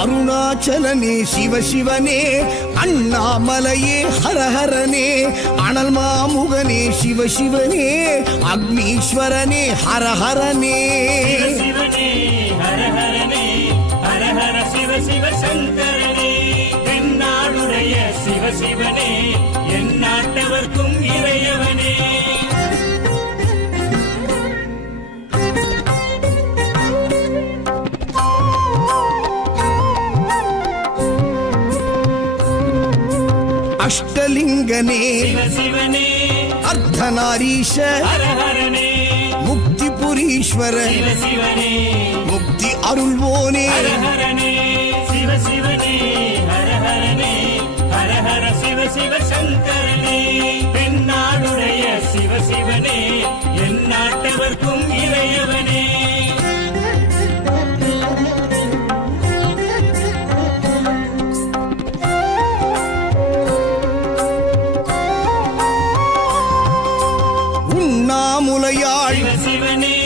அருணாச்சலனே சிவசிவனே, அண்ணாமலையே ஹரஹரனே, அனல் மாமுகனே சிவசிவனே, அக்னீஸ்வரனே ஹரஹரனே. சிவசிவனே ஹரஹரனே, ஹரஹர சிவ சிவ சங்கரனே, தென்னாடுடைய சிவசிவனே, என் நாட்டவர்க்கும் இறையவனே. அஷ்டலிங்கனே சிவசிவனே, அர்த்தநாரீஷ ஹரஹரனே, முக்திபுரீஸ்வர சிவசிவனே, முக்தி அருள்வோனே. ஹரஹரனே சிவசிவனே, ஹரஹரனே, ஹரஹர சிவ சிவ சங்கரனே, தென்னாடுடைய சிவசிவனே, என் நாட்டவர்க்கும் இறையவனே. உண்ணாமுலையாள் சிவசிவனே,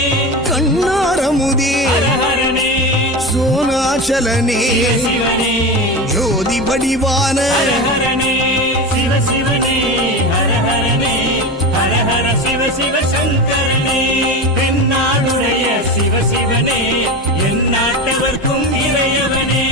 கண்ணாரமுதே ஹரஹரனே, சோனாச்சலனே சிவசிவனே, ஜோதி வடிவான ஹரஹரனே சிவசிவனே, ஹரஹரனே, ஹரஹர சிவ சிவ சங்கரனே, தென்னாடுடைய சிவசிவனே, என் நாட்டவர்க்கும் இறையவனே.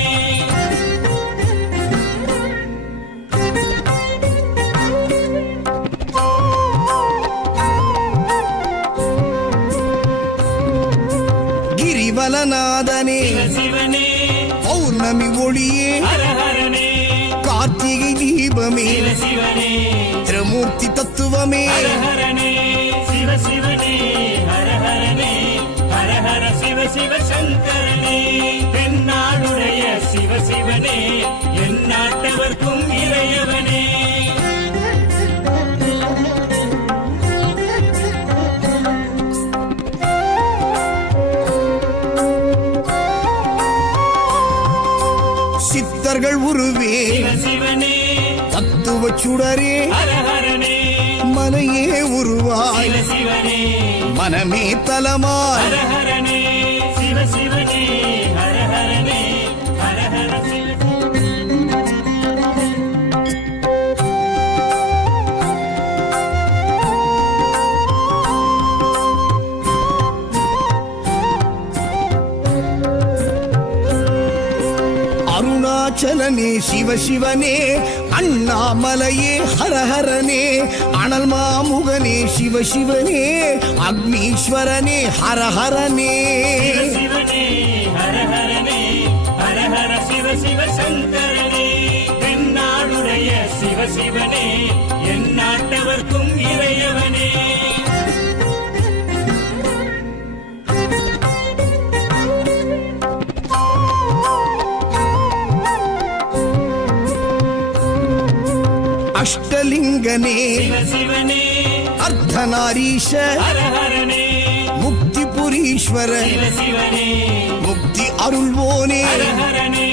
கிரிவலநாதனே சிவசிவனே, பௌர்ணமி ஒளியே ஹரஹரனே, கார்த்திகை தீபமே சிவசிவனே, திரமூர்த்தி தத்துவமே. ஹரஹரனே சிவசிவனே, ஹரஹரனே, ஹரஹர சிவ சிவ சங்கரனே, தென்னாடுடைய சிவசிவனே, என் நாட்டவர்க்கும் இறையவனே. சித்தர்கள் உருவே சிவசிவனே, தத்துவ சுடரே ஹரஹரனே, மலையே உருவாய் சிவசிவனே, மனமே தலமாய். ஹரஹரனே சிவசிவனே, ஹரஹரனே, ஹரஹர சிவ அருணாச்சலனே சிவசிவனே, அண்ணாமலையே ஹரஹரனே, அனல் மாமுகனே சிவசிவனே, அக்னீஸ்வரனே ஹரஹரனே. சிவசிவனே, ஹரஹரனே, ஹரஹர சிவ சிவ சங்கரனே, தென்னாடுடைய சிவசிவனே, என் நாட்டவர்க்கும் இறையவனே. அஷ்டலிங்கனே சிவசிவனே, அர்த்தநாரீஷ ஹரஹரனே, முக்திபுரீஸ்வர சிவசிவனே, முக்தி அருள்வோனே. ஹரஹரனே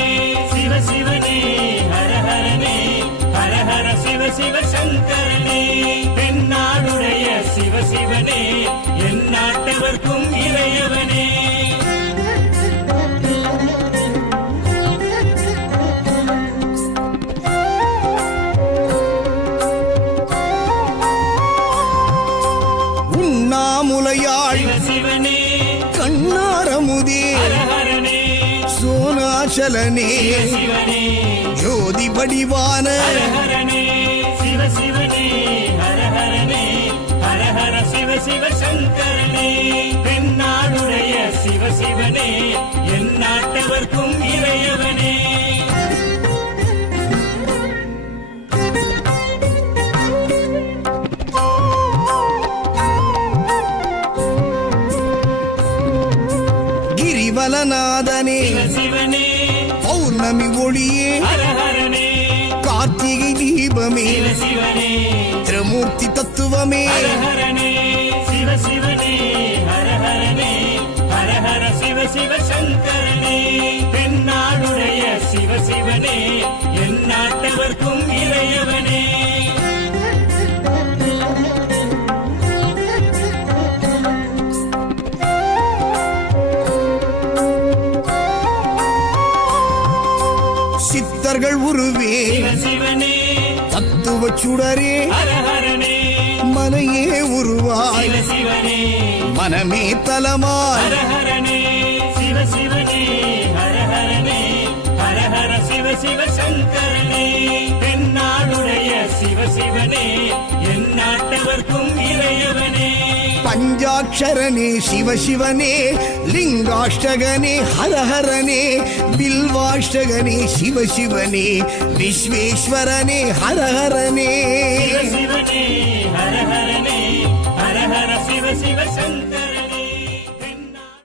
சிவசிவனே, ஹரஹரனே, ஹரஹர சிவ சிவ சங்கரனே, தென்னாடுடைய சிவசிவனே, என் நாட்டவர்க்கும் இறையவனே. உண்ணாமுலையாள் சிவசிவனே, கண்ணாரமுதே ஹரஹரனே, சோனாச்சலனே சிவசிவனே, ஜோதி வடிவான ஹரஹரனே சிவசிவனே, ஹரஹரனே, ஹரஹர சிவ சிவ சங்கரனே, தென்னாடுடைய சிவசிவனே, என் நாட்டவர்க்கும் இறையவனே. கிரிவலநாதனே சிவசிவனே, பௌர்ணமி ஒளியே ஹரஹரனே, கார்த்திகை தீபமே சிவசிவனே, மூர்த்தி தத்துவமே ஹர ஹரனே சிவ சிவனே ஹர ஹரனே ஹர ஹர சிவ சிவ சங்கரனே தென்னாடுடைய சிவ சிவனே எந்நாட்டவர்க்கும் இறையவனே சித்தர்கள் உருவே சிவ சிவனே தத்துவ சுடரே ஹர ஹரனே மனையே உருவாய் சிவ சிவனே மனமே தலமாய் ஹர ஹரனே சிவ சிவனே ஹர ஹரனே ஹர ஹர சிவ சிவ சங்கரனே தென்னாடுடைய சிவ சிவனே எந்நாட்டவர்க்கும் இறையவனே பஞ்சாட்சரனே சிவசிவனே லிங்காஷ்டகனே ஹரஹரனே பில்வாஷ்டகனே சிவசிவனே விஸ்வேஸ்வரனே ஹரஹரனே சிவ சிவனே ஹர ஹரனே ஹர ஹர சிவ சிவ சங்கரனே